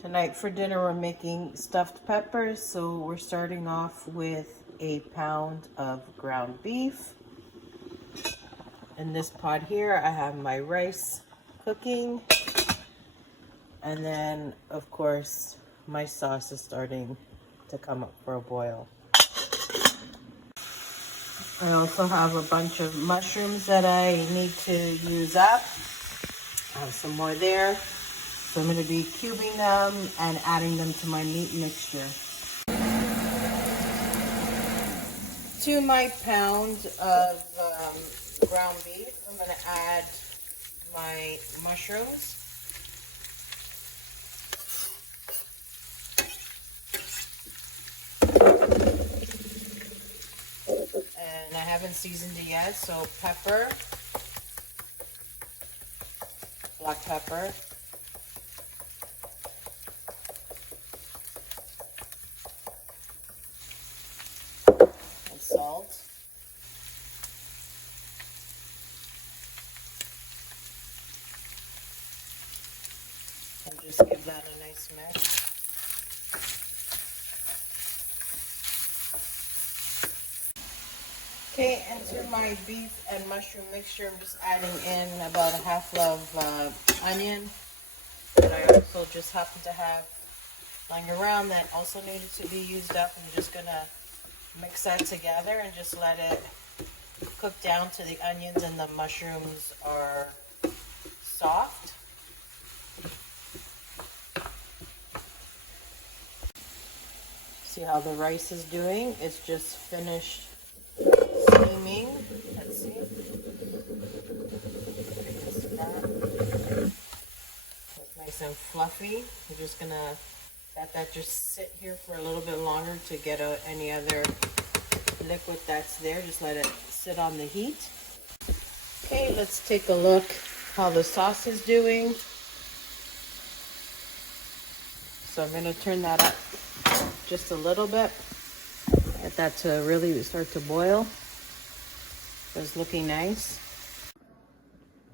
Tonight for dinner we're making stuffed peppers, so we're starting off with a pound of ground beef. In this pot here I have my rice cooking, and then of course my sauce is starting to come up for a boil. I also have a bunch of mushrooms that I need to use up. I have some more there. So I'm going to be cubing them and adding them to my meat mixture. To my pound of ground beef, I'm going to add my mushrooms. And I haven't seasoned it yet, so pepper, black pepper, and salt. And just give that a nice mix. Okay, and to my beef and mushroom mixture, I'm just adding in about a half of onion that I also just happen to have lying around that also needed to be used up. I'm just gonna mix that together and just let it cook down to the onions and the mushrooms are soft. See how the rice is doing? It's just finished steaming. Let's see. It's nice and fluffy. I'm just gonna let that just sit here for a little bit longer to get out any other liquid that's there. Just let it sit on the heat. Okay, let's take a look how the sauce is doing. So I'm gonna turn that up just a little bit. Get that to really start to boil. It's looking nice.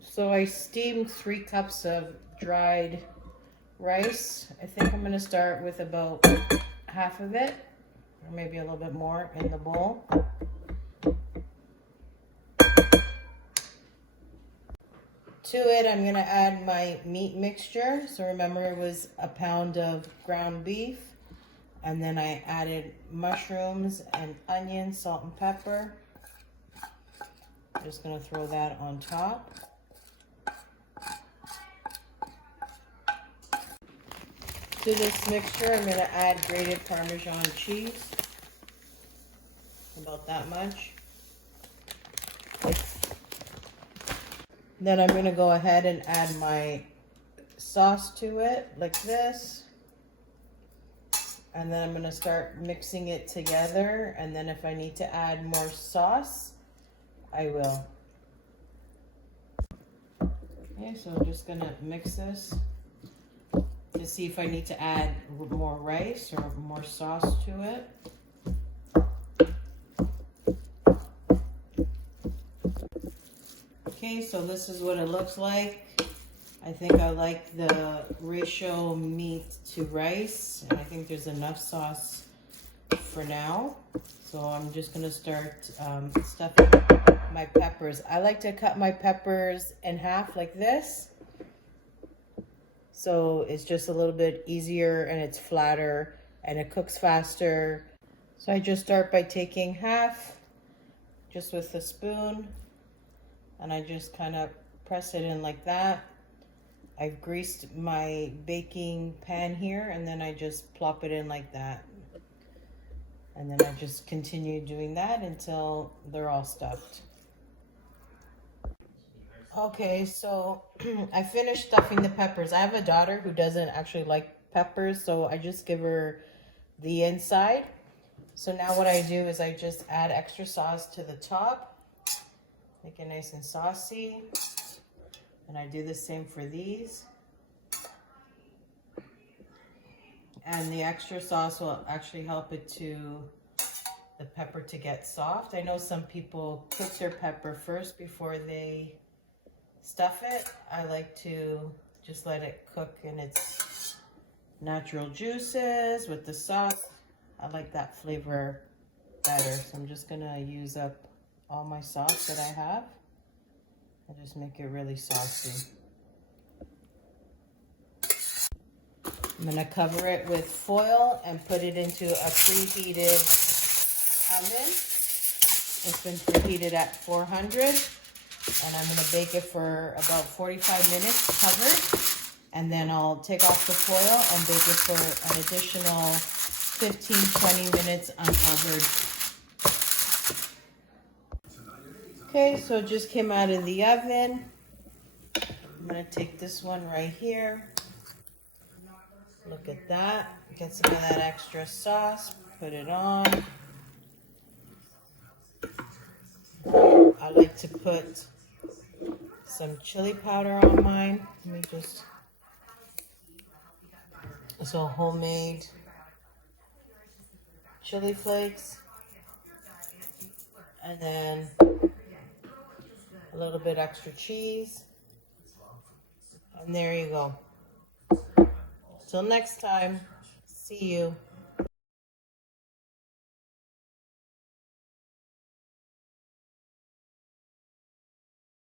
So I steamed 3 cups of dried rice. I think I'm gonna start with about half of it, or maybe a little bit more in the bowl. To it, I'm gonna add my meat mixture. So remember, it was a pound of ground beef, and then I added mushrooms and onions, salt and pepper. Just gonna throw that on top. To this mixture, I'm gonna add grated Parmesan cheese, about that much. Then I'm gonna go ahead and add my sauce to it, like this. And then I'm gonna start mixing it together, and then if I need to add more sauce, I will. Okay, so I'm just gonna mix this to see if I need to add more rice or more sauce to it. Okay, so this is what it looks like. I think I like the ratio meat to rice, and I think there's enough sauce for now. So I'm just gonna start stuffing my peppers. I like to cut my peppers in half like this, so it's just a little bit easier and it's flatter and it cooks faster. So I just start by taking half just with a spoon, and I just kind of press it in like that. I've greased my baking pan here, and then I just plop it in like that. And then I just continue doing that until they're all stuffed. Okay, so I finished stuffing the peppers. I have a daughter who doesn't actually like peppers, so I just give her the inside. So now what I do is I just add extra sauce to the top, make it nice and saucy. And I do the same for these. And the extra sauce will actually help it to the pepper to get soft. I know some people cook their pepper first before they stuff it. I like to just let it cook in its natural juices with the sauce. I like that flavor better, so I'm just gonna use up all my sauce that I have and just make it really saucy. I'm gonna cover it with foil and put it into a preheated oven. It's been preheated at 400, and I'm gonna bake it for about 45 minutes covered, and then I'll take off the foil and bake it for an additional 15-20 minutes uncovered. Okay, so it just came out of the oven. I'm gonna take this one right here. Look at that. Get some of that extra sauce, put it on. I like to put some chili powder on mine. Let me just, so homemade chili flakes. And then a little bit extra cheese. And there you go. Till next time, see you.